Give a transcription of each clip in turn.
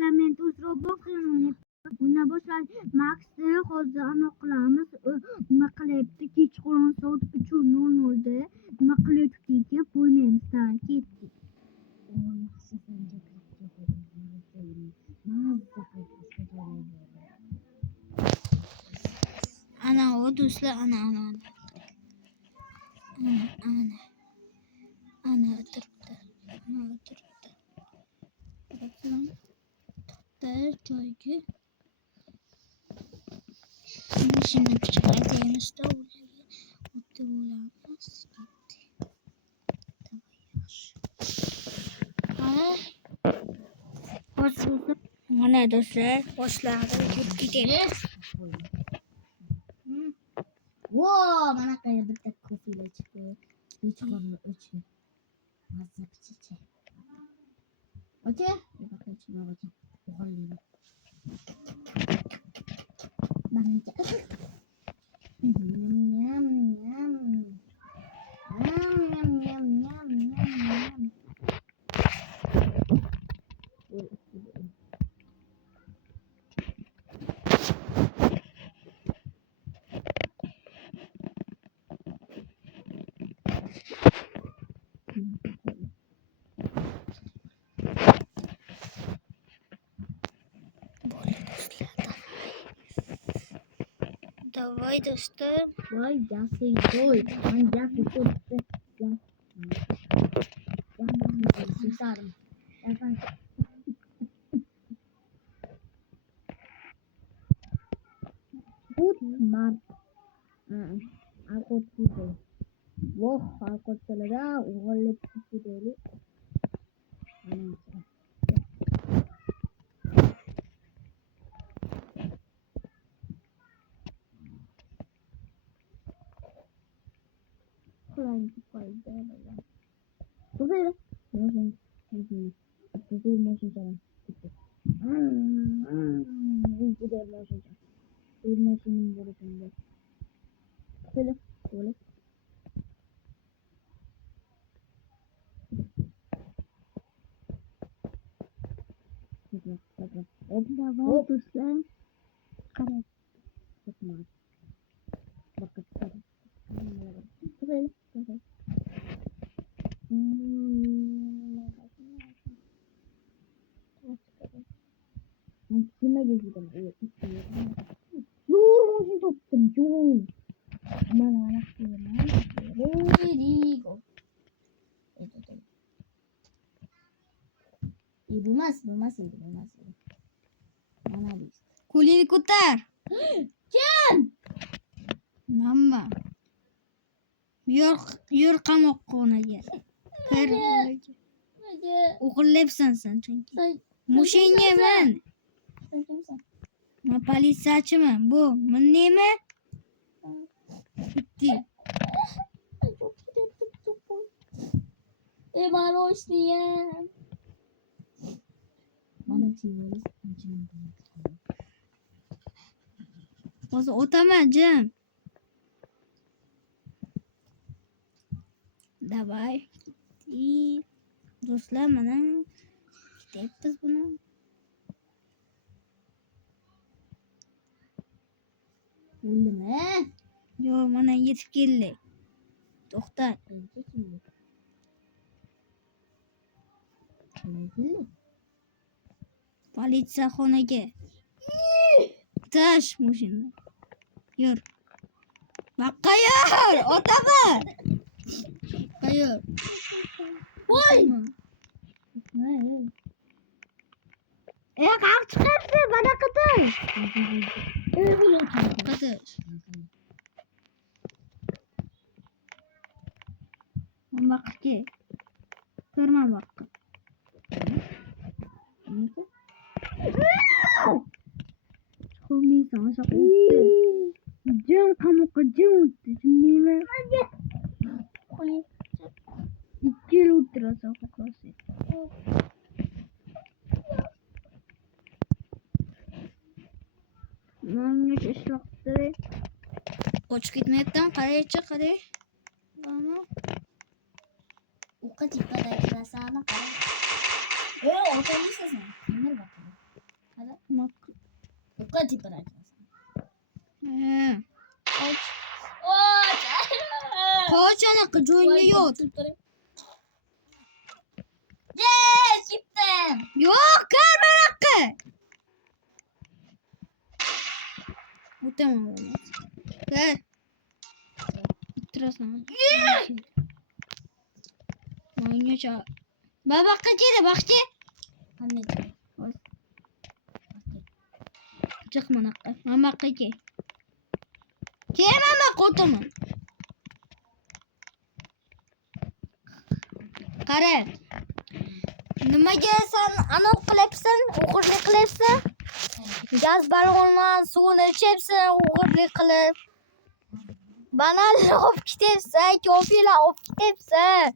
bilan men Roblox o'ynayapman. Bundan boshlab Maxni hozir anaqa qilamiz. Nima qilyapti? Kechqurun soat 3:00 da nima qilyapti ekan? O'ynaymiz. Ketdik. Ana o do'stlar, ana o'tiribdi. Joyga mashina chiqaramizda o'tib olamiz. Mana do'stlar, boshladi ketdik. Mana qayerda bitta ko'pila chiqdi. Hech qorni o'chdi. Mazza pichichi. Oke? Bakın şuna bakın. Oğlum. Bence. Давай достаем. Давай, я сойду. Я Давай достаем. Bulmaz. Mana biz. Kulini ko'tar. Kim? Mamma. Yur qamoqxonaga. Kir. O'g'irlayapsan sen chunki. Mushingaman. Sen kimsan? Men politsiyachiman. Bu nima? Bitti. Baroshniyam. Mana chiyamiz. Hozir o'taman, jim. Давай. Do'stlar, mana ketyapmiz buni. O'ldimi? Yo'q, mana yetib keldik. To'xta. Politsiyaxonaga. Tash mashina. Yur. Baqqa yur, o'taman. Yur. Voy! Qalb chiqibdi, mana qitish. Qitish. Baqqa. Ko'rma baqqa. Chiqolmaysan, o'sha qo'yibdi. Jim qamoqqa jim o'tdi, tushundingmi? 2 yil o'tirasan, xohlasa. Menga ishlaqdi. Qochib ketmayaptimi? Qaraychi. Mana. O'qa tepadagi rasani qara. Otamiysan sen. Kimdir baqadi. teparacaksın. He. Oç. Kaç ana joy'un yok. Yes, gittim. Yok kar hakkı. Bu tamam olmaz. Ver. İttirasana. Oyunca. Bak kaçıydı bakçı. Anneciğim. Çıkma hakkı. Mama kaçı. Mama kotumu. Kare. Nimaga sen ana qilyapsan, o'g'irlik qilyapsan? Gaz ballondan suvni ichayapsan, o'g'irlik qilib. Bananni olib ketyapsan, kofilar olib ketyapsan.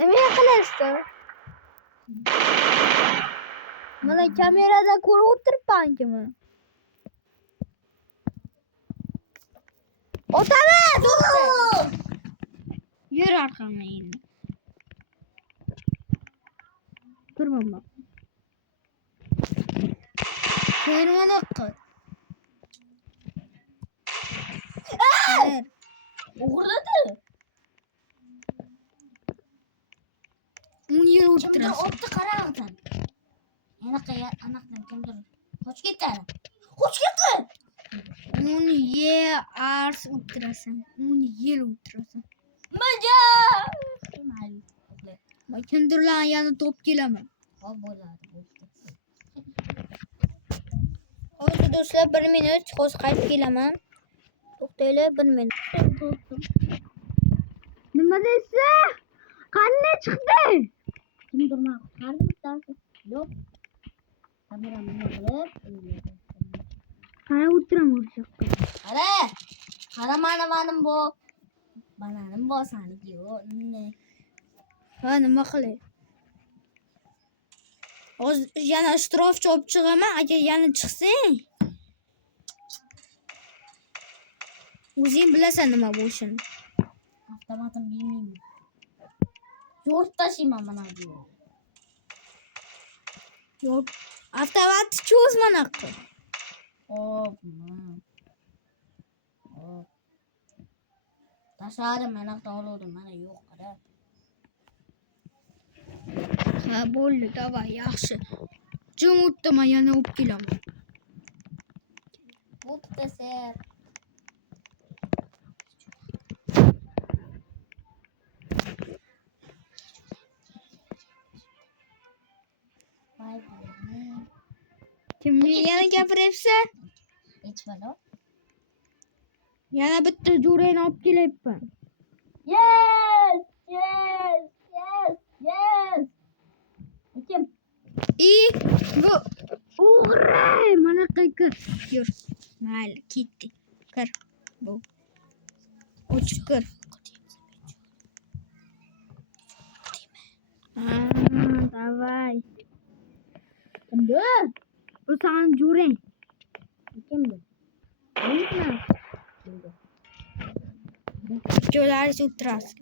Nima qilyapsan? Mana kamerada ko'rib o'tiribman-ku. Otaman! Yürü arkamdan yine. Durmam bak. Kırmızı hakkı. Uğurladı. Onu yere Kimdir oturasın. ottu karanlıktan. Anaktan kimdir? Hoş gitti. Hoş gitti. Onu yere ars oturasın. Onu yere oturasın. Maca. Bak kimdir lan yanına top gelemem. Hozir do'stlar 1 minut hozir qaytib kelaman. To'xtanglar 1 minut. Nima deysiz? Qanday chiqdi? Kimdir mı? Kardı yok. Kameramı qilib. Qara o'tiraman o'sha yoqqa. Qara. Qara manim bu. Bananim bu saniki yo'q. Ha, nima qilay? Hozir yana ishtirokchi olib chiqaman. Agar yana chiqsang, o'zing bilasan nima bo'lishini. Avtomatim bilmayman. Yo'q tashiyman mana bu. Yo'q, avtomat cho'zman haqqi. Hop. Tashladim mana oldim mana yo'q qara. Ha, bo'ldi, davay, yaxshi. Jim o'tdaman, yana olib kelaman. Bo'pti ser. Vay be. Kimga yana gapiryapsan? Hech mana. Yana bitta jo'rayni olib kelyapman. Yes! Yes! Yes! Yes! Kim? Bu o'g'ri, mana qayqir. Yur. Mayli, ketdik. Kir. Bu. Ochib kir. Davay. Kimdi? Bu san jo'rang. Kimdi? Bilmayman. Jo'lari o'tirasiz.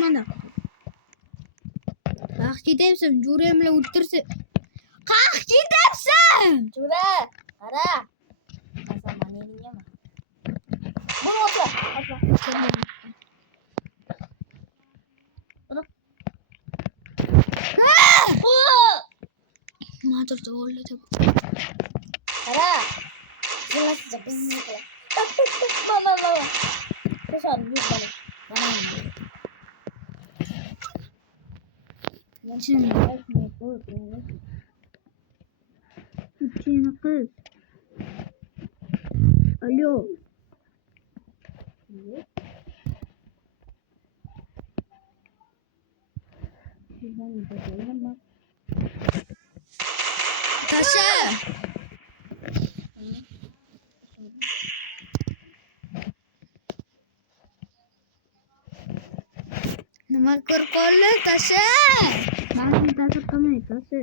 Mana. Qaq ketyapsan, jo'rang bilan o'tirsa. Qaq ketyapsan. Jura, qara. Qasamani yeyman. Bunu otur. Motor o'ldi. Qara. Zilasiz biz. Mama. Ko'sar yo'q bana. Mana. Uchini qiz. Alo. Tasha. Nima qo'rqoqlik tasha? Mani ta'sir qilmaydi, tashla.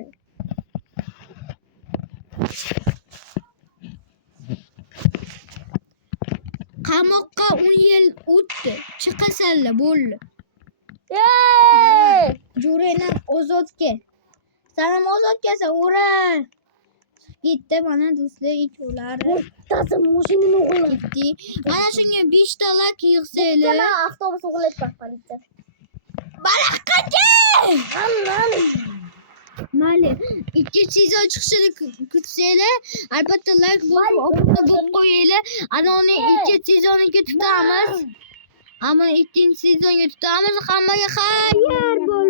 Qamoqqa 10 yil o'tdi. Chiqasanlar bo'ldi. Jo'raylar ozodga. Salom ozodga ura. Gitti mana do'stlar ikkovlari. Tazim mashinani o'g'irlab. Gitti. Mana shunga 5 talak yig'sanglar. Mana avtobus o'g'irlab politsiya. Balaqqa! Allan. Mayli, ikki sezon chiqishini kutsanglar, albatta like bosib, obuna bo'lib qo'yinglar. Anoni ikki sezoniga tutamiz. Ammo ikkinchi sezonga tutamiz. Hammaga xayr bo'lsin.